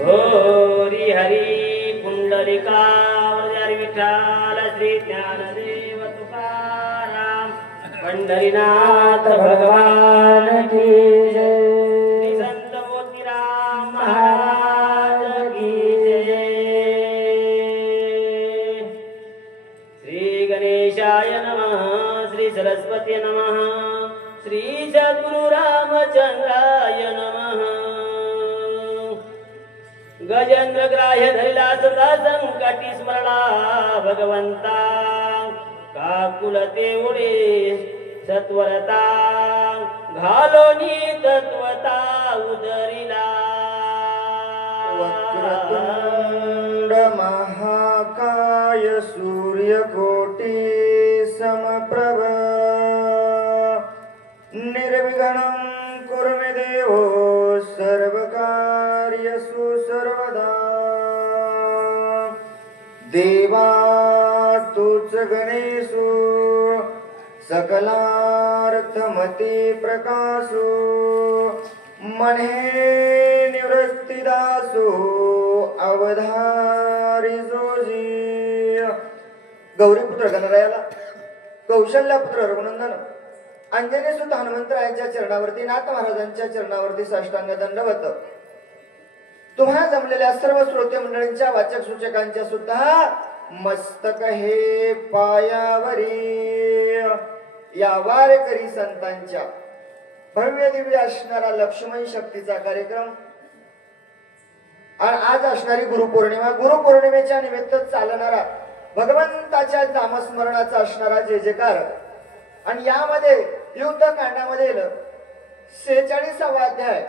हरी हरी पुंडलिका वरदारी विठ्ठल श्री ज्ञानदेव तुकाराम पंढरीनाथ भगवान की जय। श्री संत मोतीराम महाराज की जय। श्री गणेशाय नमः। श्री सरस्वती नमः। श्री सद्गुरु रामचंद्राय नमः। गजेंद्र ग्राह्य धरिला सदा संकटी स्मरणा भगवंता काकुलते उडे सत्वरता घालोनी तत्वता उदरिला। वक्रतुंड महाकाय सूर्यकोटि समप्रभ निर्विघ्नं कुरु मे देवो सर्वकार्यसु सर्वदा। देवा तूच गणेशु सकलार्थमती प्रकाशो मने निवृत्तिदासो अवधारी जोजी। गौरीपुत्र गणरायाला कौशल्यापुत्र रघुनंदन अंजनी सुत हनुमंतरायांच्या चरणावरती नाथ महाराजांच्या चरणावरती साष्टांग दंडवत। तुम्हा जमलेल्या सर्व श्रोते मंडळींच्या वाचक सूचकांच्या सुद्धा मस्तक हे पायावरी। या वारकरी संतांच्या भव्य दिव्य असणारा लक्ष्मण शक्तीचा कार्यक्रम आणि आज असणारी गुरुपौर्णिमा, गुरुपौर्णिमेच्या निमित्त चालणारा भगवंताच्या नामस्मरणाचा असणारा जय जयकार आणि यामध्ये युद्धकांडामधील 46वा अध्याय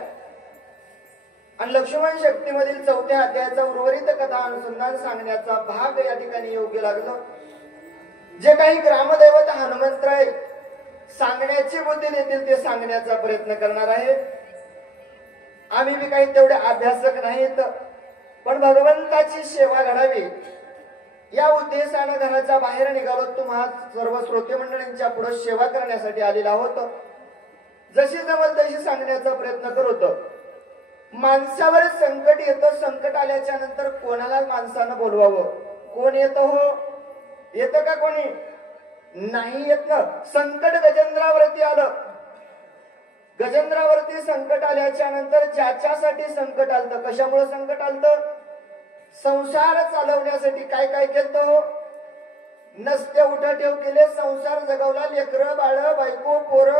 आणि लक्ष्मण शक्तीमधील 4थ्या अध्यायाचा उर्वरित कथा अनुसंधान सांगण्याचा भाग या ठिकाणी योग्य लागलो। जे काही ग्रामदैवत हनुमंतराय सांगण्याची बुद्धी देतील ते सांगण्याचा प्रयत्न करणार आहे। आम्ही बी काही तेवढे अभ्यासक नाहीत, पण भगवंताची सेवा घडावी या उद्देशाने घराच्या बाहेर निघालो। तुम्हा सर्व श्रोते मंडळींच्या पुढे सेवा करण्यासाठी आलेला आहोत। जशी जमल तशी सांगण्याचा प्रयत्न करतो। माणसावर संकट येतं, संकट आल्याच्या नंतर कोणाला माणसानं बोलवावं? कोण येतं हो? येतं का कोणी? नाही येत ना। संकट गजेंद्रावरती आलं। गजेंद्रावरती संकट आल्याच्या नंतर ज्याच्यासाठी संकट आलं, कशामुळे संकट आलं? संसार चालवण्यासाठी काय काय केलं हो? नसते उठा ठेव केले, संसार जगवला, लेकर बाळ बायको पोर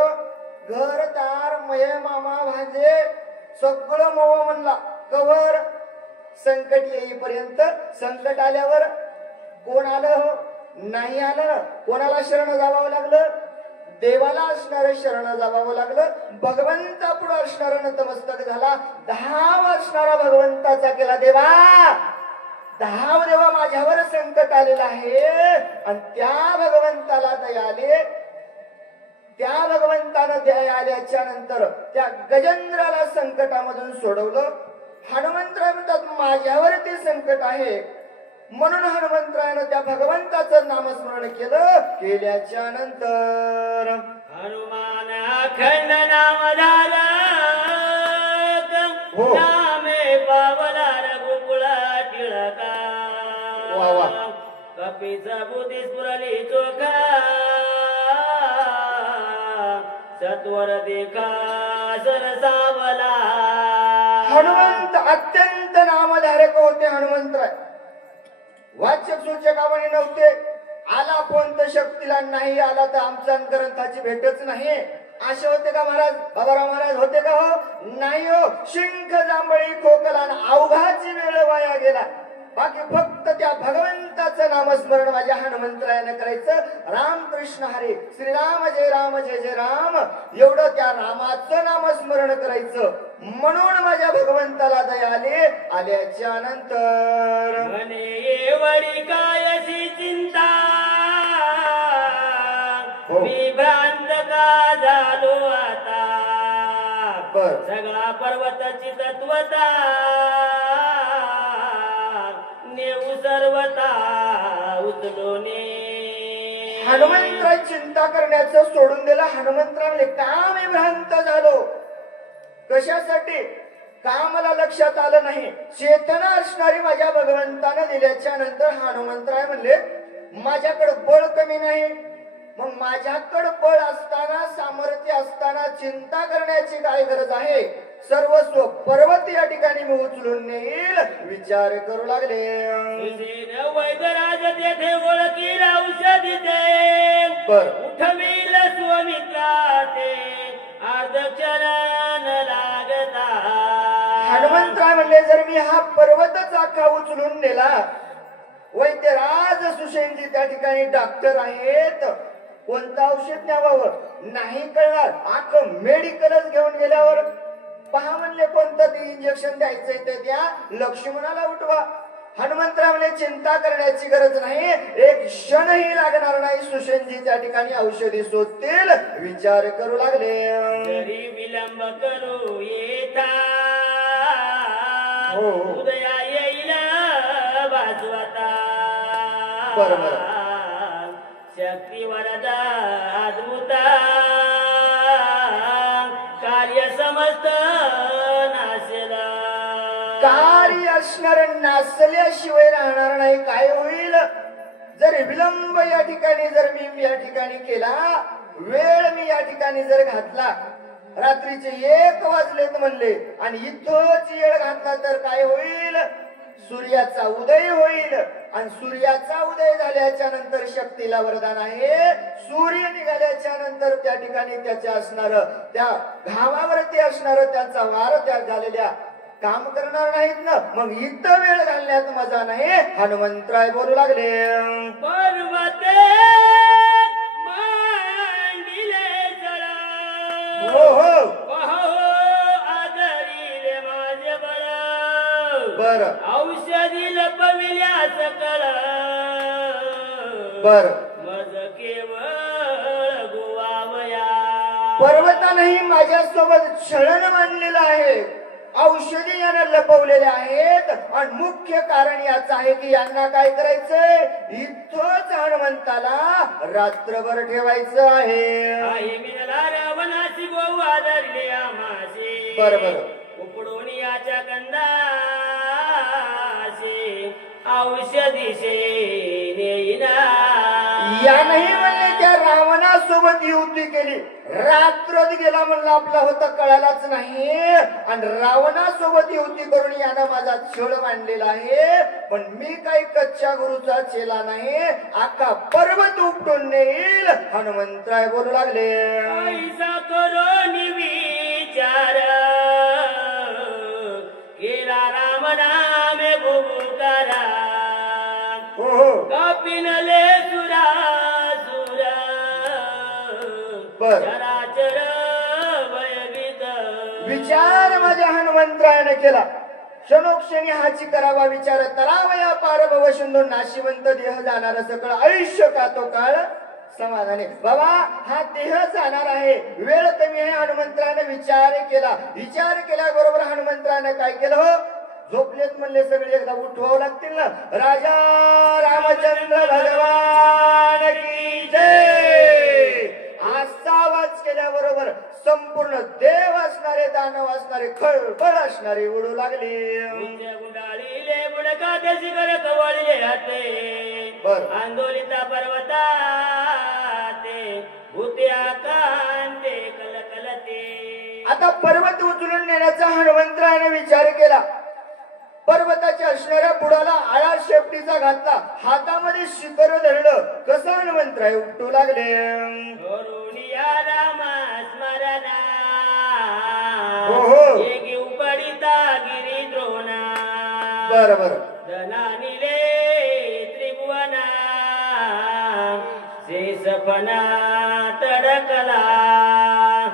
घर दार मये मामा भांजे सगळं मोह म्हणला। कवर संकट येईपर्यंत। संकट आल्यावर कोण आलं हो? नाही आलं। कोणाला शरण जावं लागलं? देवाला असणार शरण जावावं लागलं। भगवंता पुढे असणारा नतमस्तक झाला। धाव असणारा भगवंताचा केला, देवा धाव देवा माझ्यावर संकट आलेलं आहे। आणि त्या भगवंताला दया आली। त्या भगवंतानं दया आल्याच्या नंतर त्या गजेंद्राला संकटामधून सोडवलं। हनुमंतराय म्हणतात माझ्यावरती संकट आहे, म्हणून हनुमंतरायानं त्या भगवंताचं नामस्मरण केलं। केल्याच्या नंतर हनुमान अखंड नाम झाला हो नामे पावला रघुकुळा टिळका। वा वा। कपीचा बुद्धी स्फुरली चोखा सत्वर देखा सरसावला। हनुमंत अत्यंत नामधारक होते हनुमंतराय। वाचक सूचकावणी नव्हते। आला फोन तर शक्तीला, नाही आला तर आमच्या ग्रंथाची भेटच नाही असे होते का महाराज? बाबाराव महाराज होते का हो? नाही हो। शिंक जांभळी खोकला अवघाची वेळ वाया गेला। बाकी फक्त त्या भगवंताचं नामस्मरण माझ्या हनुमंतरायानं करायचं। रामकृष्ण हरी श्रीराम जय राम जय जय राम एवढं त्या रामाचं नामस्मरण करायचं। म्हणून माझ्या भगवंताला दया आली। आल्याच्या नंतर म्हणे एवढी कायची चिंता मी भ्रांत का झालो आता। सगळा पर्वताची तत्वता नेऊ सर्वता उचलोने। हनुमंतराय चिंता करण्याचं सोडून दिलं। हनुमंतराय का मी भ्रांत झालो? कशासाठी? का मला लक्षात आलं नाही. चेतना असणारी माझ्या भगवंतानं दिल्याच्या नंतर हनुमंतराय म्हणले माझ्याकडे बळ कमी नाही. मग माझ्याकडे बळ असताना सामर्थ्य असताना चिंता करण्याची काय गरज आहे. सर्वस्व पर्वत या ठिकाणी मी उचलून नेईल विचार करू लागले. वैदराज तेथे ओळखील औषधी ते बर उठविल स्वमित्रा ते अर्धक्षरान लागता. हनुमंतराय म्हणले जर मी हा पर्वतच आखा उचलून नेला. वैद्यराज सुषेणजी त्या ठिकाणी डॉक्टर आहेत. कोणतं औषध न्यावं नाही कळणार. आख मेडिकलच घेऊन गेल्यावर पहा म्हणले कोणतं ते इंजेक्शन द्यायचंय ते द्या. लक्ष्मणाला उठवा. हनुमंतराय म्हणले चिंता करण्याची गरज नाही. एक क्षणही लागणार नाही. सुषेणजी त्या ठिकाणी औषधी शोधतील विचार करू लागले. जरी विलंब करू येता हो. उदया येईल वाजवता. बरोबर शक्ती वरदा अद्भुता कार्य समस्त नाशला. कार्य असणार नासल्याशिवाय राहणार नाही. काय होईल जर विलंब या ठिकाणी जर मी या ठिकाणी केला. वेळ मी या ठिकाणी जर घातला. रात्रीचे 1 वाजलेत म्हणले आणि इथंच वेळ घातला तर काय होईल. सूर्याचा उदय होईल आणि सूर्याचा उदय झाल्याच्या नंतर शक्तीला वरदान आहे. सूर्य निघाल्याच्या नंतर त्या ठिकाणी त्याचे असणार त्या घामावरती असणार त्यांचा वार त्या झालेल्या काम करणार नाहीत ना. मग इथं वेळ घालण्यात मजा नाही. हनुमंतराय बोलू लागले. पर्वते मांडिले जळा. हो हो आदरीले माझे बळ. बर औषधी लपविल्या सकळ. बर मज केवळ गोवावया. पर्वतानेही माझ्यासोबत छळण मानलेलं आहे. औषधी यांना लपवलेले आहेत आणि मुख्य कारण याच आहे की यांना काय करायचंय. इथंच हनुमंताला रात्रभर ठेवायचं आहे. मिळाला रावणाची गोऊ आदरले आमाशी. बरोबर उपडून याच्या कंदाशी औषधीशे नेईना. यानही म्हणले त्या रावणासोबत युती केली. रात्रच गेला म्हणलं आपला होता कळालाच नाही. आणि रावणासोबत युती करून यानं माझा छळ मांडलेला आहे. पण मी काही कच्च्या गुरुचा चेला नाही. आका पर्वत उपटून नेईल. हनुमंतराय बोलू लागले. ऐसा करो विचार केला राम नामे भूकारा. हो कापिनले सुरासुर बर चराचर भयभीत. विचार माझ्या हनुमंतरायाने केला. क्षणोक्षणी हाची करावा विचार. तलावया पार भव सिंधू नाशिवंत देह जाणार सकळ आयुष्य का तो काळ समाधानी. बाबा हा देह जाणार आहे. वेळ कमी आहे. हनुमंतरायाने विचार केला. विचार केल्याबरोबर हनुमंतरायाने काय केलं हो. झोपलेत म्हणले सगळे एकदा उठवावं लागतील ना. राजा रामचंद्र भगवान की जय. असा आवाज केल्याबरोबर संपूर्ण देव असणारे दानव असणारे खळबळ असणारे उडू लागले. गुंडाळीले बुडका ते शिखर कवळले हाते. आंदोलिता पर्वता ते भूते आकांते कलकलते. आता पर्वत उचलून नेण्याचा हनुमंतरायाने विचार केला. पर्वताच्या असणाऱ्या बुडाला आळा शेपटीचा घातला. हातामध्ये शिखर धरलं. कसं हनुमंतराय उपटू लागले. गिरी द्रोणा. बरोबर धनानिले त्रिभुवना शेषपणा तडकला.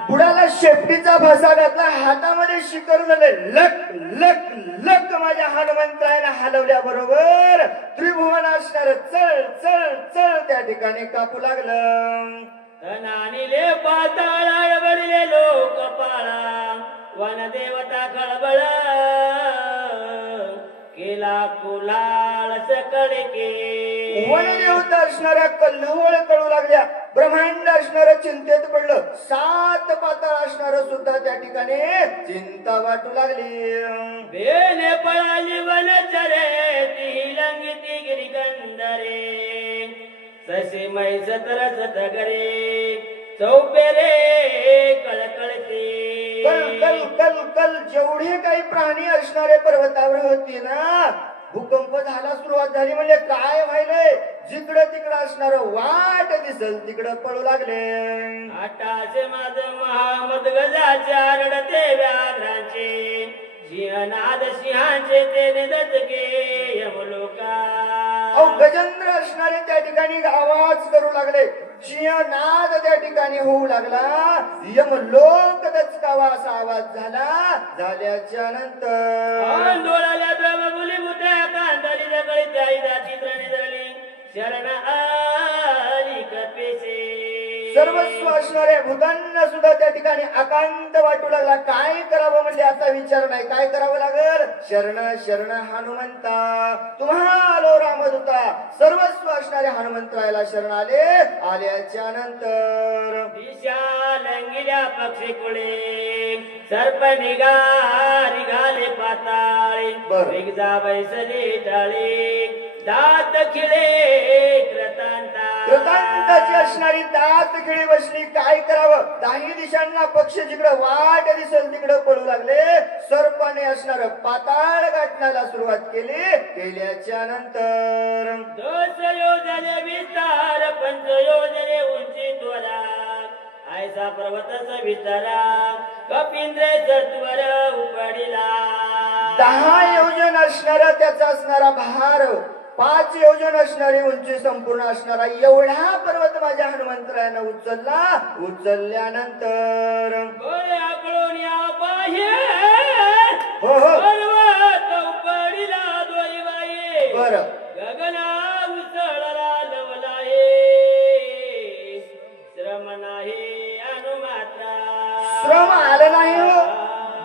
बुडाला शेपटीचा भासा घातला. हातामध्ये शिखर झाले. लक लक लक माझ्या हनुमंतरायाने हलवल्या बरोबर त्रिभुवन असणार चळ चळ चळ त्या ठिकाणी कापू लागलं. धनानिले पाताळा बळले लोक पाळा. वनदेवता खळबळ केला कुलाळ सकळ के. वनदेवता असणाऱ्या कल्हवळ कळू लागल्या. ब्रह्मांड असणार चिंतेत पडलं. 7 पाताळ असणार सुद्धा त्या ठिकाणी चिंता वाटू लागली. बेने पळाली वनचरे ती लंगिती गिरिगंधरे ससे मै सतरस तगरे चौपेरे कळकळते. कल कल कल कल जेवढे काही प्राणी असणारे पर्वतावर होते ना, भूकंप झाला, सुरुवात झाली म्हणजे काय व्हायलंय, जिकडं तिकडं असणार वाट दिसल तिकडं पळू लागले. आटाचे माझ महामद गजाच्या रडते व्याघ्रांचे सिंहनाद सिंहांचे ते निदचके यमलोका. गजेंद्र असणारे त्या ठिकाणी आवाज करू लागले, सिंहनाद त्या ठिकाणी होऊ लागला, यमलोक दचकावा असा आवाज झाला. झाल्याच्या नंतर आंदोळाल्या ब्रह्ममुली बुद्ध्या कांदली जगळी त्याई जाती त्रणी जळली शरण आली कपेचे. सर्वस्व असणारे भूतांना सुद्धा त्या ठिकाणी आकांत वाटू लागला. काय करावं म्हणजे आता विचार नाही, काय करावं लागल. शरण शरण हनुमंता तुम्हाला रामदूता. सर्वस्व असणारे हनुमंतरायाला शरण आले. आल्याच्या नंतर दिशा लंगिल्या पक्षी कुळे सर्प निघाले पाताळे वेग जा बैसली टाळे दात खिळे कृतांताची असणारी दात खिळी बसली. काय करावं, 10 दिशांना पक्ष जिकडे वाट दिसेल तिकडे पळू लागले. सर्पाने असणार पाताळ गाठण्याला सुरुवात केली. केल्याच्या नंतर 10 योजने विस्तार 5 योजने उंची तोला ऐसा पर्वतच विस्तारा कपिंद्रे सत्वर उपडिला. 10 योजन असणारा त्याचा असणारा भार, 5 योजन असणारी उंची संपूर्ण असणारा एवढा पर्वत माझ्या हनुमंतरायानं उचलला. उचलल्यानंतर हो हो पर्वत उपडिला दोरीबाई बर गगना उसळला लवलाये श्रम नाही अनुमात्रा. श्रम आलं नाही हो.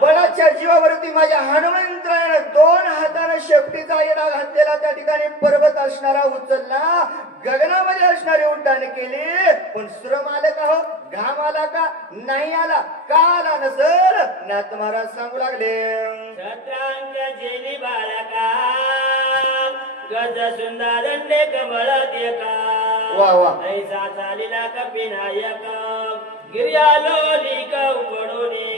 बळाच्या जीवावरती माझ्या हनुमंतरायानं 2 हाताने शेपटीचा येडा घातलेला त्या ठिकाणी पर्वत असणारा उचलला. गगनामध्ये असणारी उड्डाण केली. पण श्रम आलं का हो, घाम आला का नाही आला. का आला नसल, नाथ महाराज सांगू लागले. छत्रांक जेली बाळका गज सुंदर दंडे कमळ देका वा वा ऐसा चालीला कपिनायक गिर्यालोलिका उपडोने.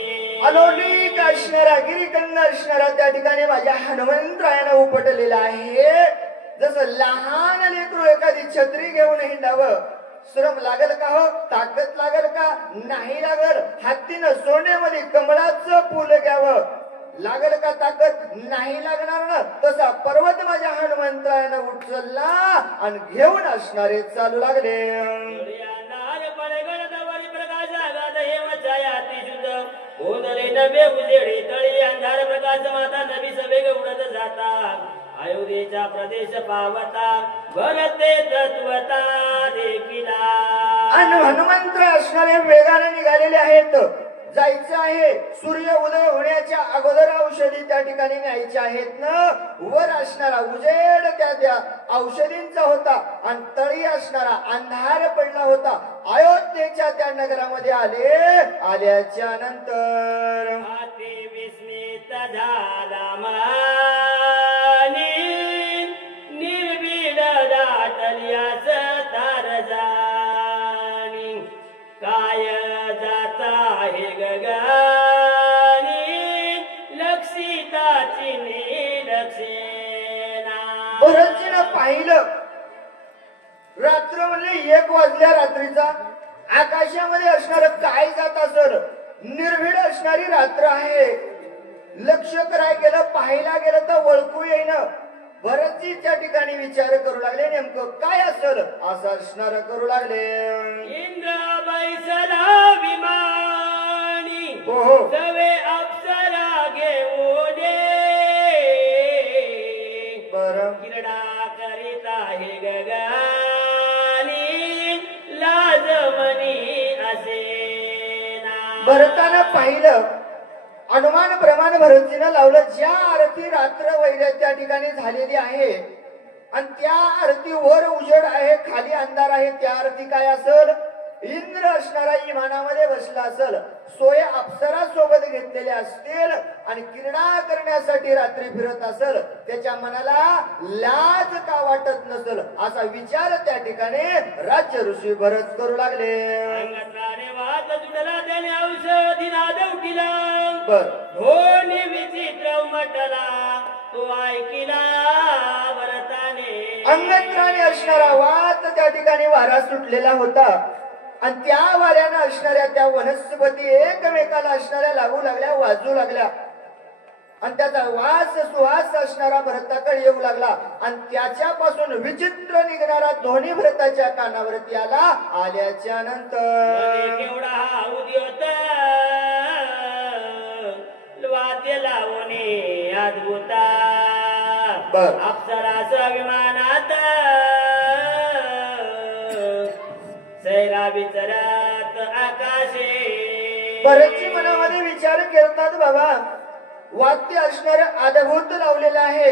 अलोलिक असणारा गिरिकंद असणारा त्या ठिकाणी माझ्या हनुमंतरायानं उपटलेला आहे. जसं लहान लेकरू एखादी छत्री घेऊन हिंडावं, श्रम लागल का हो, ताकद लागल का नाही लागल. हत्तीनं सोन्यामध्ये कमळाचं फुल घ्यावं, लागल का ताकद नाही लागणार ना. तसा पर्वत माझ्या हनुमंतरायानं उचलला आणि घेऊन असणारे चालू लागले. गोंधळे नवे उजेडे तळी अंधार प्रकाश माता नवी सभेग उडत जाता अयोध्येचा प्रदेश पावता भरते तत्वता देखिला. आणि हनुमंत असणारे वेगाने निघालेले आहेत. जायचं आहे, सूर्य उदय होण्याच्या अगोदर औषधी त्या ठिकाणी न्यायच्या आहेत ना. वर असणारा उजेड त्या औषधींचा होता आणि तळी असणारा अंधार पडला होता. अयोध्येच्या त्या नगरामध्ये आले. आल्याच्या नंतर हाती विस्मित झाला मानी निर्भीड दाटल्यास तार जाणी काय जाता आहे गगनी लक्षिताची निलक्षेना. भरतजीनं पाहिलं, रात्र म्हणजे 1 वाजल्या रात्रीचा. आकाशामध्ये असणार काय जात असल, निर्भीड असणारी रात्र आहे. लक्ष कराय गेलं, पाहायला गेलं तर ओळखू येईन. भरतजी त्या ठिकाणी विचार करू लागले, नेमकं काय असल असं असणार करू लागले. इंद्र बैसला विमानी हो सवे अप्सरा घेऊन बर किरडा करीत आहे गगनी लाजमनी असेना. भरतानं पाहिलं, अनुमान प्रमाण भरतीनं लावलं. ज्या आरती रात्र वैर्या त्या ठिकाणी झालेली आहे आणि त्या आरती वर उजेड आहे, खाली अंधार आहे, त्या आरती काय असल इंद्र असणारा इमानामध्ये बसला असेल, सोय अप्सरा सोबत घेतलेले असतील आणि क्रीडा करण्यासाठी रात्री फिरत असेल, त्याच्या मनाला लाज का वाटत नसेल असा विचार त्या ठिकाणी राज्य ऋषी भरत करू लागले. अंगणाने वात तुटला त्याने औषधी नाद उठिला, बर ध्वनी विचित्र उमटला तो ऐकिला भरताने. अंगत्राने असणारा वात त्या ठिकाणी वारा सुटलेला होता आणि त्या वाऱ्यानं असणाऱ्या त्या वनस्पती एकमेकाला असणाऱ्या लागू लागल्या, वाजू लागल्या आणि त्याचा वास सुवास असणारा भरताकडे येऊ लागला आणि त्याच्यापासून विचित्र निघणारा ध्वनी भरताच्या कानावरती आला. आल्याच्या नंतर केवढा हा उद्योत वाद्य लावणे अद्भुता बर अप्सराचा विमानात सैरा विचरत आकाशे. बरेचसे मनामध्ये विचार करतात, बाबा वाद्य असणारे अद्भुत लावलेलं आहे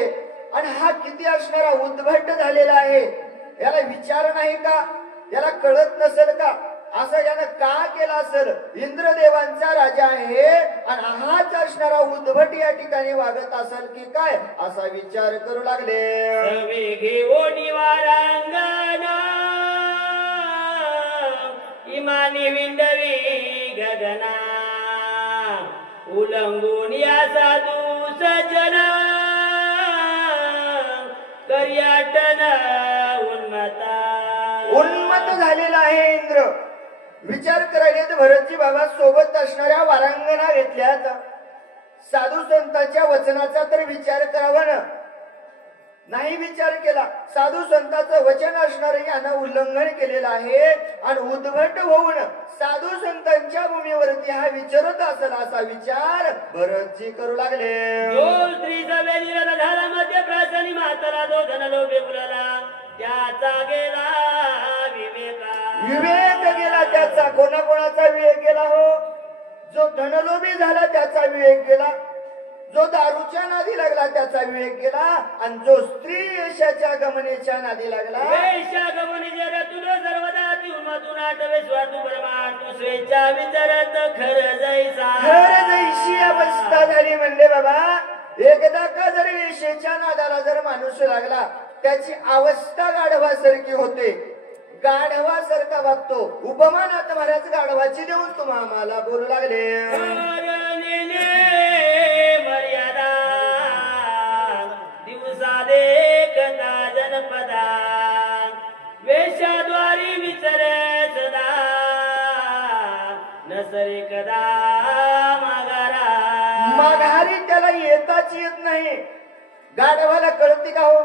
आणि हा किती असणारा उद्भट झालेला आहे, याला विचार नाही का, याला कळत नसेल का, असं यानं का केलं असेल. इंद्रदेवांचा राजा आहे आणि हाच असणारा उद्भट या ठिकाणी वागत असेल की काय, असा विचार करू लागले. सवे घेऊन वारांगणा इमानी विंडवी गगना उलंगून या साधू सज्जन कर्याटन उन्मता. उन्मत झालेला आहे इंद्र. विचार करायले तर भरतजी बाबा सोबत असणाऱ्या वारांगणा घेतल्यात. साधू संतांच्या वचनाचा तर विचार करावा ना, नाही विचार केला. साधू संतांचं वचन असणारे यानं उल्लंघन केलेलं आहे आणि उद्भट होऊन साधू संतांच्या भूमीवरती हा विचारत असेल असा विचार भरतजी करू लागले. जो स्त्री सभेला झाला मध्य प्राचनी माताला जो धन लोभे फुलला त्याचा गेला विवेका. विवेक गेला त्याचा. कोणाकोणाचा विवेक गेला हो? जो धनलोभी झाला त्याचा विवेक गेला, जो दारूच्या नादी लागला त्याचा विवेक गेला आणि जो स्त्री यशाच्या गमनेच्या नादी लागला. वेशा गमने जरा तुला सर्वदा तिमतून आठवे स्वातू परमात्म स्वेच्छा विचारत खर जैसा. खर जैशी अवस्था झाली म्हणले बाबा. एकदा का जर वेशेच्या नादाला जर माणूस लागला त्याची अवस्था गाढवासारखी होते, गाढवासारखा वागतो. उपमानात महाराज गाढवाची देऊन तुम्हा आम्हाला बोलू लागले. मर्यादा दिवसा देखता जनपदा वेशाद्वारी विचरे सदा नसरे कदा माघारा. माघारी त्याला येताच येत नाही. गाढवाला कळते का हो?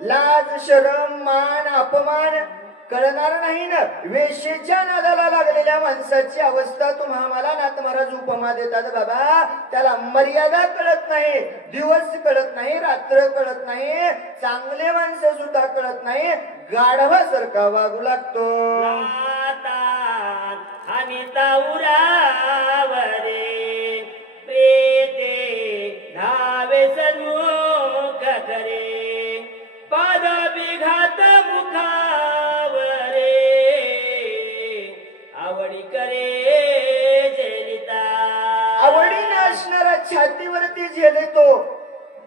लाज शरम मान अपमान कळणार नाही ना. वेशेच्या नादाला लागलेल्या माणसाची अवस्था तुम्हा आम्हाला नाथ महाराज उपमा देतात बाबा. त्याला मर्यादा कळत नाही, दिवस कळत नाही, रात्र कळत नाही, चांगले माणसं सुद्धा कळत नाही, गाढवासारखा वागू लागतो. आणि ताउरावरे प्रेते धावे सन्मुख करे पाद बिघात मुखावरे आवडी करे जेलिता. आवडीने असणारा छातीवरती झेलतो.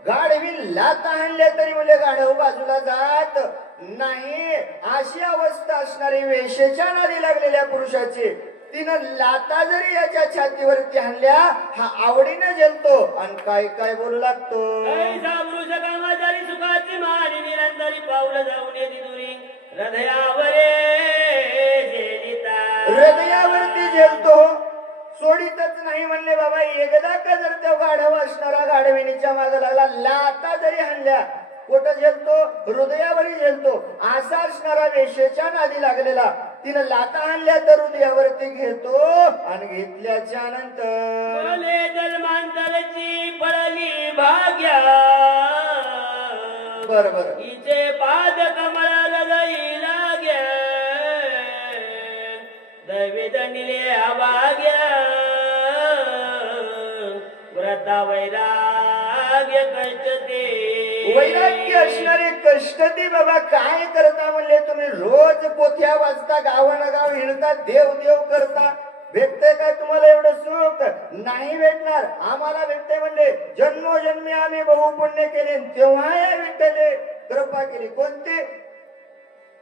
गाढवी लाता हाणल्या तरी म्हणजे गाढव बाजूला जात नाही. अशी अवस्था असणारी वेशेच्या नादी लागलेल्या पुरुषाची, तिनं लाता जरी याच्या छातीवरती हाणल्या हा आवडीने झेलतो आणि काय काय बोलू लागतो. सुखाची मानी निरंतरी पाऊल जाऊन येते दुरी हृदयावरे जेलिता. हृदयावरती झेलतो, सोडीतच नाही म्हणले बाबा. एकदा का जर तो गाढव असणारा गाढविणीच्या मागे लागला, लाता जरी हाणल्या कुठं झेलतो? हृदयावरी झेलतो. असा असणारा वेशेच्या नादी लागलेला तिनं लाता हाणल्या तर हृदयावरती घेतो आणि घेतल्याच्या नंतर जन्मांतरची पळली भाग्या बरोबर हिचे पाद कमळाला जाई लाग्या दैवी दंडिले अभाग्या व्रता वैराग्य कष्ट ते वैराग्य असणारे कष्ट ते बाबा काय करता म्हणले तुम्ही रोज पोथ्या वाचता गावानगाव हिंडता देव देव करता भेटते काय तुम्हाला एवढं सुख नाही भेटणार आम्हाला भेटते म्हणले जन्मोजन्मी आम्ही बहु पुण्य केले तेव्हा विठ्ठले कृपा केली कोणती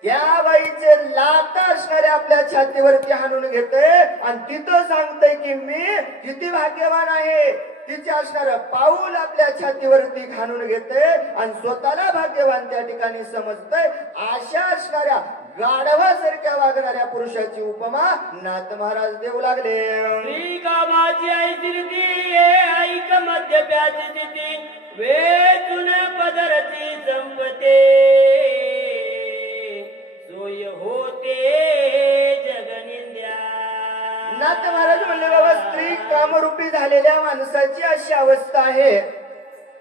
त्या बाईचे लाता असणारे आपल्या छातीवरती हाणून घेते आणि तिथं सांगते की मी किती भाग्यवान आहे तिचे असणारं पाऊल आपल्या छातीवरती घालून घेते आणि स्वतःला भाग्यवान त्या ठिकाणी समजतय अशा असणाऱ्या गाढवासारख्या वागणाऱ्या पुरुषाची उपमा नाथ महाराज देऊ लागले श्री कामाची आई तिरती ऐक मध्य प्याची तिथी वेचून पदरची संपते सोय होते जगनिंद्या नाथ महाराज म्हणले बाबा स्त्री कामरूपी झालेल्या माणसाची अशी अवस्था आहे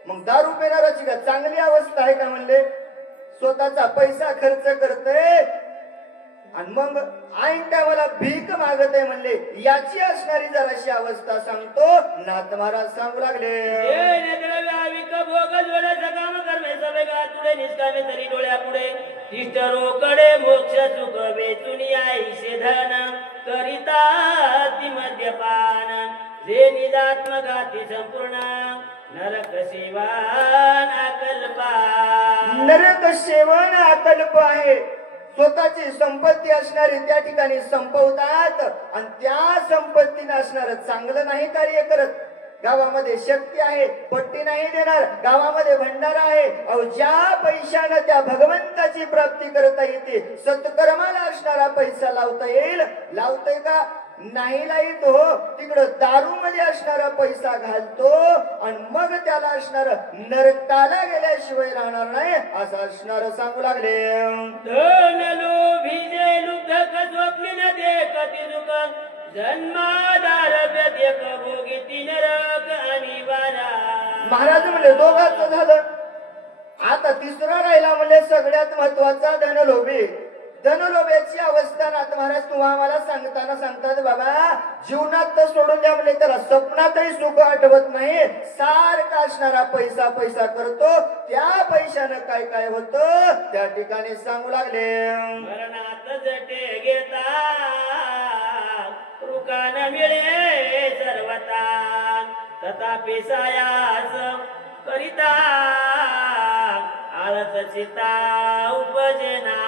मग दारू पिणाराची का चांगली अवस्था आहे का म्हणले स्वतःचा पैसा खर्च करते आणि मग ऐन टायमाला भीक मागत आहे म्हणले याची असणारी जराशी अवस्था सांगतो नाथ महाराज सांगू लागले तरी डोळ्या पुढे तिष्ठरोकडे मोक्ष सुख वेचुनी आईशे धन करिता ती मद्यपान जे निजात्मघाती संपूर्ण नरक सेवन अकल्पा नरक सेवन अकल्प आहे स्वतःची संपत्ती असणारी त्या ठिकाणी संपवतात आणि त्या संपत्तीने असणार चांगलं नाही कार्य करत गावामध्ये शक्ती आहे पट्टी नाही देणार गावामध्ये भंडारा आहे अहो ज्या पैशाने त्या भगवंताची प्राप्ती करता येते सत्कर्माला असणारा पैसा लावता येईल लावतोय का नाही लाईत हो तिकडं दारू मध्ये असणारा पैसा घालतो आणि मग त्याला असणार नरकाला गेल्याशिवाय राहणार नाही असं असणार सांगू लागले धन लोभी जे लुब्धक स्वप्न देखती दुकान जन्मादार व्यदेक भोगी तीन रक आणि वारा महाराज म्हणले दोघांचं झालं आता तिसरा राहिला म्हणले सगळ्यात महत्वाचा धनलोभी धनलोभ्याची अवस्था नाथ महाराज तुम्हाला मला सांगतात बाबा जीवनात तर सोडून द्या म्हणजे त्याला स्वप्नातही सुख आठवत नाही सारखा असणारा पैसा पैसा करतो त्या पैशानं काय काय होतं त्या ठिकाणी सांगू लागले मरणात जटे घेता रुकान मिळे सर्वता तथापि सायास करिता आळस चिता उपजना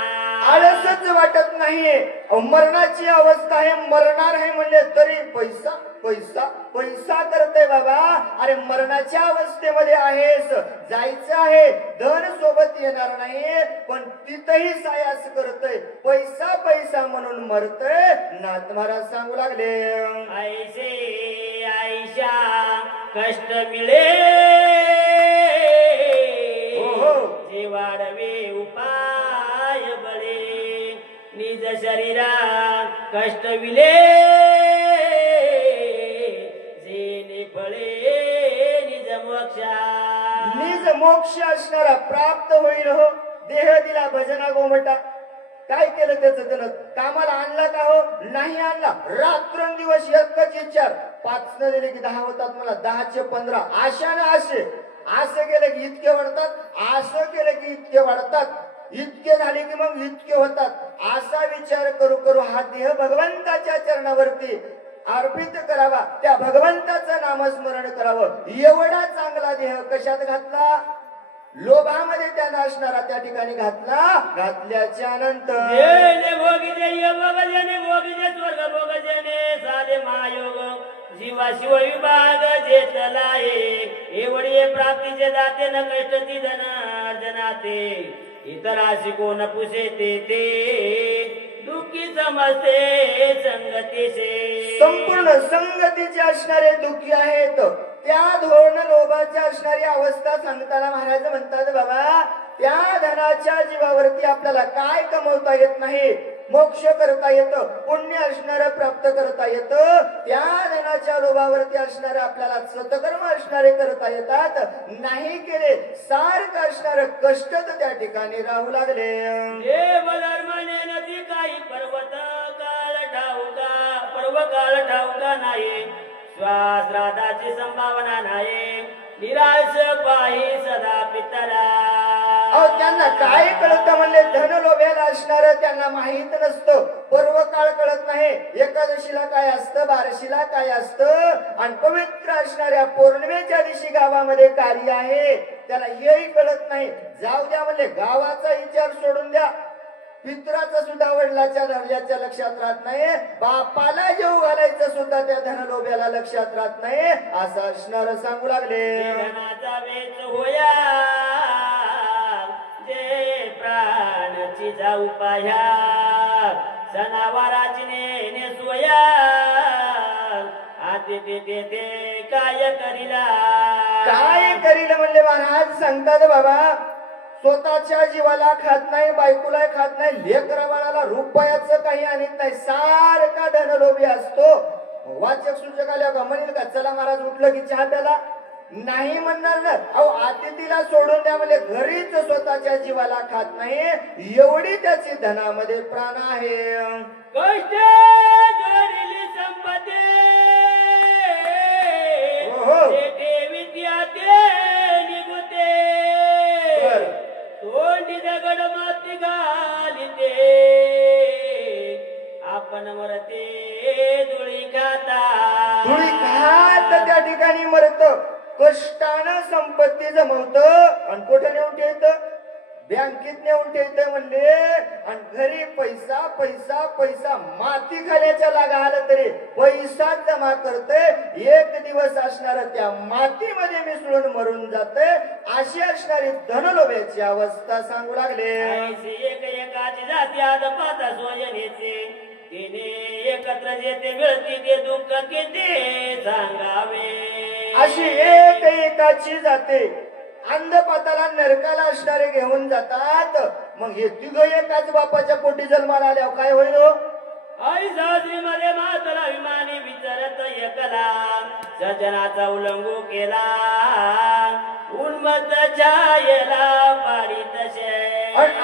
आळसच वाटत नाहीये मरणाची अवस्था आहे मरणार आहे म्हणले तरी पैसा पैसा पैसा करते बाबा अरे मरणाच्या अवस्थेमध्ये आहेस जायचं आहे धन सोबत येणार नाही पण तिथही सायास करतय पैसा पैसा म्हणून मरतय नाथ महाराज सांगू लागले ऐसे आईशा कष्ट मिळे जे वाढवे उपाय बळे निज शरीरा कष्ट विले जे फळे निज मोक्षा निज मोक्ष असणारा प्राप्त होईल हो देह दिला भजना गोमटा काय केलं त्याचं त्यानं कामाला आणला का हो नाही आणला रात्रंदिवस एकच विचार 5 न दिले की 10 होतात मला 10चे 15 आशाने असे असं केलं की इतके वाढतात असं केलं की इतके वाढतात इतके झाले की मग इतके होतात असा विचार करू करू हा देह भगवंताच्या चरणावरती अर्पित करावा त्या भगवंताचं नामस्मरण करावं एवढा चांगला देह कशात घातला लोभामध्ये त्यानं असणारा त्या ठिकाणी घातल्याच्या नंतर स्वर्ग भोगजने साधे महायोग जीवा शिव विभाग जेतला एवढी प्राप्तीचे जाते न कष्टची जनाते इतराशी कोण पुसेते ते दुःखी समजते संगतीचे संपूर्ण संगतीचे असणारे दुःखी आहेत त्या धोरण लोभाची असणारी अवस्था सांगताना महाराज म्हणतात बाबा त्या धनाच्या जीवावरती आपल्याला काय कमवता येत नाही मोक्ष करता येतं पुण्य असणारं प्राप्त करता येतं त्या धनाच्या लोभावरती असणारे आपल्याला सत्कर्म असणारे करता येतात नाही केले सारखं असणारं कष्ट त्या ठिकाणी राहू लागले देव धर्माने नदी काही पर्वत काळ ठाऊका नाही श्वास राधाची संभावना नाही निराश पाही सदा पितरा. अहो त्यांना काय कळतं म्हणले, धन लोभ्याला असणार त्यांना माहित नसतं, पर्व काळ कळत नाही, एकादशीला काय असतं, बारशीला काय असतं, आणि पवित्र असणाऱ्या पौर्णिमेच्या दिवशी गावामध्ये कार्य आहे त्याला हेही कळत नाही. जाऊ द्या म्हणले, गावाचा विचार सोडून द्या, पित्राचा सुद्धा वडिलाच्या धरल्याच्या लक्षात राहत नाही, बापाला जेव घालायचं सुद्धा त्या धनलोभ्याला लक्षात राहत नाही, असं असणार सांगू लागले. धनाचा वेच होया जे प्राणची जाऊ पाह्या, सणावाराची नेने सोया आते ते काय करीला. काय करील म्हणले महाराज सांगतात बाबा, स्वतःच्या जीवाला खात नाही, बायकोला खात नाही, लेकरा बाळाला रुपयाचं काही आणत नाही, सारखा धनलोभी असतो. वाचक सूचक आल्या का म्हणेल का चला महाराज उठलं की चहा प्याला, नाही म्हणणार ना. अहो आतिथीला सोडून द्या म्हणजे घरीच स्वतःच्या जीवाला खात नाही, एवढी त्याची धनामध्ये प्राण आहे. कष्ट जोडली संपत्ती निघुते, तोंडी दगड माती घालिते, आपण मरते धुळी खाता. धुळी खात त्या ठिकाणी मरत, कष्टानं संपत्ती जमवत आणि कुठे नेऊन ठेवत, बँकेत नेऊन ठेवत म्हणले, आणि घरी पैसा पैसा पैसा माती खाण्याच्या लागा आलं तरी पैसा जमा करते, एक दिवस असणार त्या मातीमध्ये मिसळून मरून जाते, अशी असणारी धनलोभ्याची अवस्था सांगू लागले. एक एकाची जाती आज पाता सोयनेचे, तिने एकत्र जेथे मिळती ते दुःख किती सांगावे. अशी एक एकाची जाते, अंधपाताला नरकाला असणारे घेऊन जातात. मग हे तिघ एकाच बापाच्या पोटी जन्माला आल्यावर काय होईल? आई सासरी मध्ये मातला अभिमानी विचारत एकला, सजनाचा उल्लंघू केला, उन्मत्त छायेला पाडी तसे.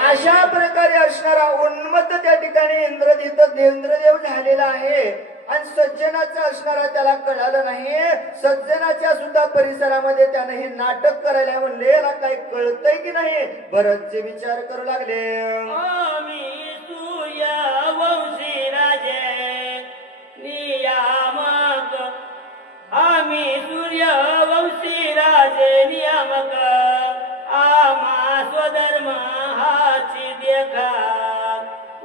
अशा प्रकारे असणारा उन्मत्त त्या ठिकाणी इंद्रदेव झालेला आहे, आणि सज्जनाचा असणारा त्याला कळालं नाही. सज्जनाच्या सुद्धा परिसरामध्ये त्याने हे नाटक करायला म्हणले, याला काही कळतंय की नाही, बरेचसे विचार करू लागले. आम्ही सूर्यवंशी राजे नियामक, आम्ही सूर्यवंशी राजे नियामक, आम्हा स्वधर्म हाची देखा,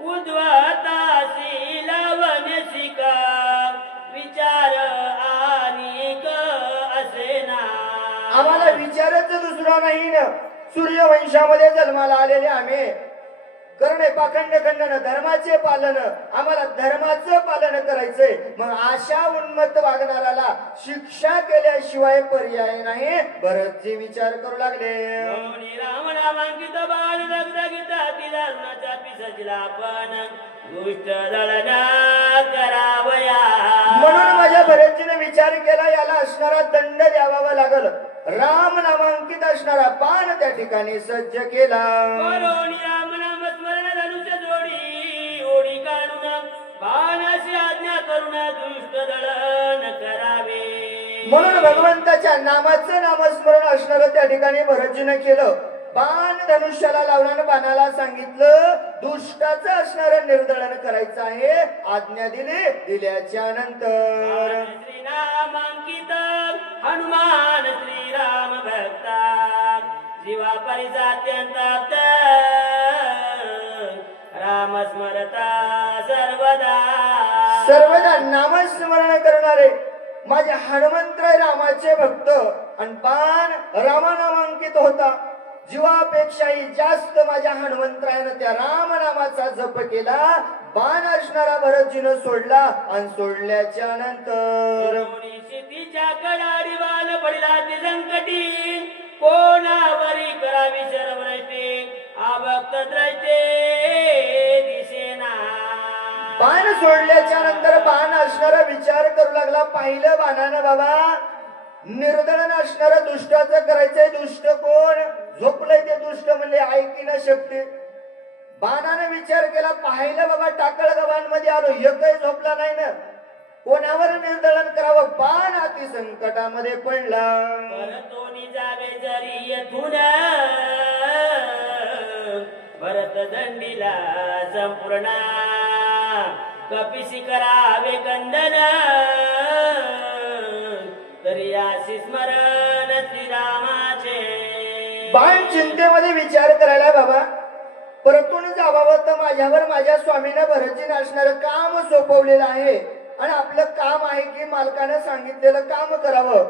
उद्वताशी लावण्य शिका, विचार आणिक असे ना. आम्हाला विचारच दुसरा नाही ना, सूर्यवंशामध्ये जन्माला आलेले आम्ही, करणे पाखंड खंडन धर्माचे पालन, आम्हाला धर्माचं पालन करायचंय. मग अशा उन्मत्त वागणाऱ्याला शिक्षा केल्याशिवाय पर्याय नाही, बरेचसे विचार करू लागले. राम नामांकित बाण दगदगिता तिला ऋणाच्या पिसजला, पण दुष्ट दळना करावया. म्हणून माझ्या बरेचजीने विचार केला, याला असणारा दंड द्यावा लागल. राम नामांकित असणारा बाण त्या ठिकाणी सज्ज केला. राम नाम स्मरण धनुष्य जोडी ओढी काढून, बाणाची आज्ञा करून दुष्ट दळण करावे. म्हणून भगवंताच्या नामाचं नामस्मरण असणारं त्या ठिकाणी भरतजीने केलं. बाण धनुष्याला लावण्यानं बाणाला सांगितलं दुष्टाचं असणारं निर्दळन करायचं आहे, आज्ञा दिल्याच्या नंतर. श्रीनामांकित हनुमान श्रीराम भक्ता, जीवा परिजात्यंत राम स्मरता सर्वदा नामस्मरण करणारे माझे हनुमंतराय रामाचे भक्त, आणि बाण रामनामांकित होता. जीवापेक्षाही जास्त माझ्या हनुमंतरायानं त्या रामनामाचा जप केला. बाण असणारा भरतजीनं सोडला, आणि सोडल्याच्या नंतर शेतीच्या कडाडी बाण पडला ते संकटी, कोणावरी करावी शरवृष्टी, आभक्त द्रष्टे दिसेना. बाण सोडल्याच्या नंतर बाण असणारा विचार करू लागला. पाहिलं बाणानं बाबा, निर्दळन असणारं दुष्टाचं करायचंय. दुष्ट कोण? झोपलंय ते दुष्ट म्हणले, ऐकी न शकते. बाणाने विचार केला, पाहिलं बाबा टाकळ गव्हांमध्ये आलो, एकही झोपला नाही ना. कोणावर निर्दळन करावं बाण अति संकटामध्ये पडला. भरतोनी जावे जरी येथून भरत दंडीला संपूर्ण कपिसी करावे कंदन तरी अशी स्मरण श्रीरामाचे. बाण चिंतेमध्ये विचार करायला बाबा परतून जावावं तर माझ्यावर माझ्या स्वामीनं भरतजीने असणारं काम सोपवलेलं आहे आणि आपलं काम आहे की मालकानं सांगितलेलं काम करावं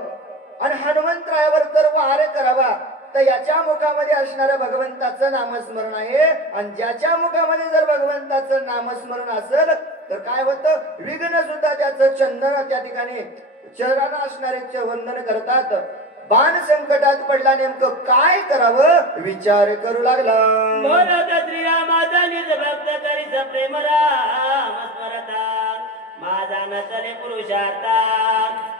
आणि हनुमंतरायावर तर वार करावा. तर याच्या मुखामध्ये असणाऱ्या भगवंताचं नामस्मरण आहे आणि ज्याच्या मुखामध्ये जर भगवंताचं नामस्मरण असेल तर काय होतं विघ्न सुद्धा त्याचं चंदन त्या ठिकाणी चरणाला असणारे वंदन करतात. बाण संकटात पडला नेमकं काय करावं विचार करू लागला. बोलत श्रीरामाचा निज भक्त करीस प्रेम राम स्मरता माझा न चले पुरुषार्था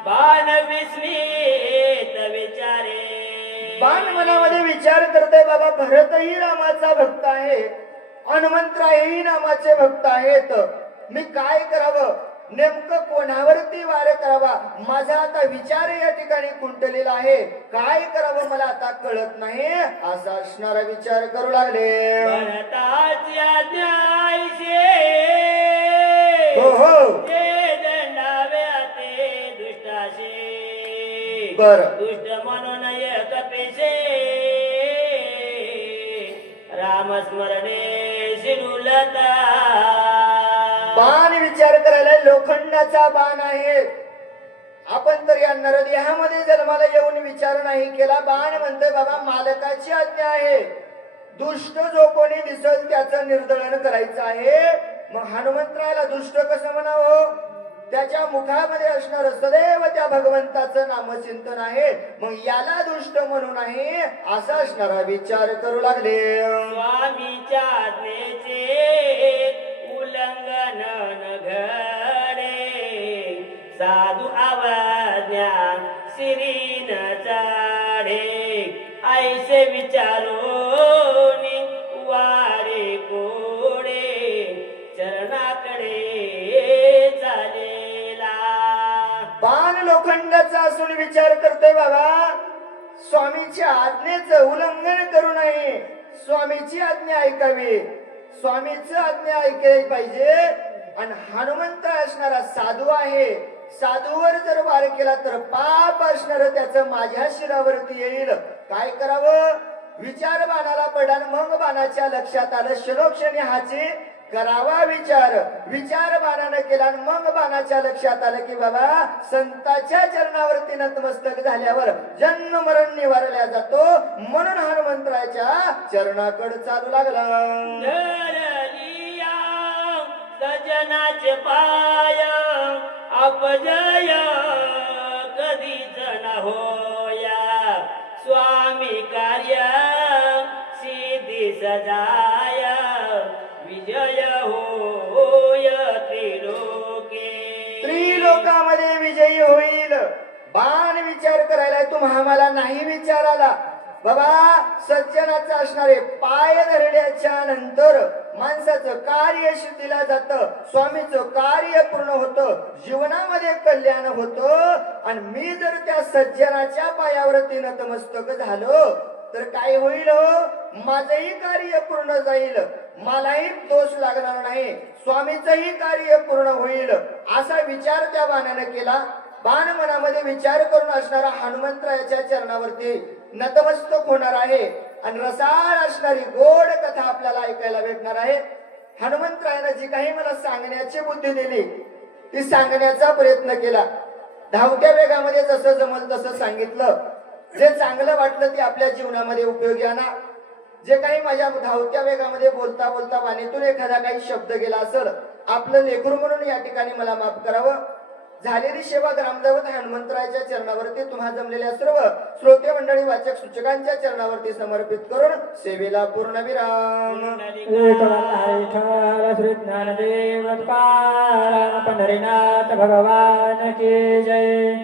बाण विस्मित विचारे. बाण मनामध्ये विचार करतोय बाबा भरतही रामाचा भक्त आहे हनुमंतरायही नामाचे भक्त आहेत. मी काय करावं नेमकं कोणावरती वार करावा माझा आता विचार या ठिकाणी खुंटलेला आहे. काय करावं मला आता कळत नाही असा असणारा विचार करू लागले. भरताची आज्ञा ऐसे हो हो ते दंडावे ते दुष्टाशी बर दुष्ट म्हणून एक पेशे रामस्मरणे शिरुलता. बाण विचार करायला लोखंडाचा बाण आहे. आपण तर या नरदेहामध्ये जन्माला येऊन विचार नाही केला. बाण म्हणतोय बाबा मालकाची आज्ञा आहे दुष्ट जो कोणी दिसल त्याचं निर्दळन करायचं आहे. मग हनुमंतरायाला दुष्ट कसं म्हणावं त्याच्या मुखामध्ये असणार सदैव त्या भगवंताचं नामचिंतन आहे. मग याला दुष्ट म्हणू नाही असा असणारा विचार करू लागले. स्वामीच्या आज्ञेचे उल्लंघन न घडे साधू आवाज्ञा शिरीन चाडे ऐसे विचारोनी वारे कोडे चरणाकडे चालेला. बाण लोखंडाचा असून विचार करतोय बाबा स्वामीच्या आज्ञेचं उल्लंघन करू नये. स्वामीची आज्ञा ऐकावी स्वामीचं आज्ञा ऐकली पाहिजे. आणि हनुमंत असणारा साधू आहे साधूवर जर वार केला तर पाप असणार त्याचं माझ्या शिरावरती येईल. काय करावं विचार बाणाला पडला. मग बाणाच्या लक्षात आलं क्षणोक्षणी हाची करावा विचार. विचार बाणानं केला आणि मग बाणाच्या लक्षात आलं की बाबा संतांच्या चरणावरती नतमस्तक झाल्यावर जन्म मरण निवारल्या जातो. म्हणून हनुमंतरायाच्या चरणाकडे चालू लागला. सजनाचे पाय अपजय कधीच न होया स्वामी कार्य सिद्धी सजाय विजय होय त्रिलोके. त्रिलोकामध्ये विजयी होईल. बाण विचार करायला तुम्हाला नाही विचार आला बाबा. सज्जनाचं असणारे पाय धरण्याच्या नंतर माणसाचं कार्य सिद्धीला जातं स्वामीचं कार्य पूर्ण होतं जीवनामध्ये कल्याण होतं. आणि मी जर त्या सज्जनाच्या पायावरती नतमस्तक झालो तर काय होईल माझंही कार्य पूर्ण जाईल मलाही दोष लागणार नाही स्वामीचंही कार्य पूर्ण होईल असा विचार त्या बाणाने केला. बाण मनामध्ये विचार करून असणारा हनुमंतरायाच्या चरणावरती नतमस्तक होणार आहे आणि रसाळ असणारी गोड कथा आपल्याला ऐकायला भेटणार आहे. हनुमंतरायाने जी काही मला सांगण्याची बुद्धी दिली ती सांगण्याचा प्रयत्न केला. धावत्या वेगामध्ये जसं जमल तसं सांगितलं. जे चांगलं वाटलं ते आपल्या जीवनामध्ये उपयोगी आणा. जे काही माझ्या धावत्या वेगामध्ये बोलता बोलता वाणीतून एखादा काही शब्द गेला असेल आपलं लेकरू म्हणून या ठिकाणी मला माफ करावं. झालेली सेवा ग्रामदैवत हनुमंतरायाच्या चरणावरती तुम्हा जमलेल्या सर्व श्रोते मंडळी वाचक सूचकांच्या चरणावरती समर्पित करून सेवेला पूर्ण विराम. श्री ज्ञानदेव पंढरीनाथ भगवान की जय.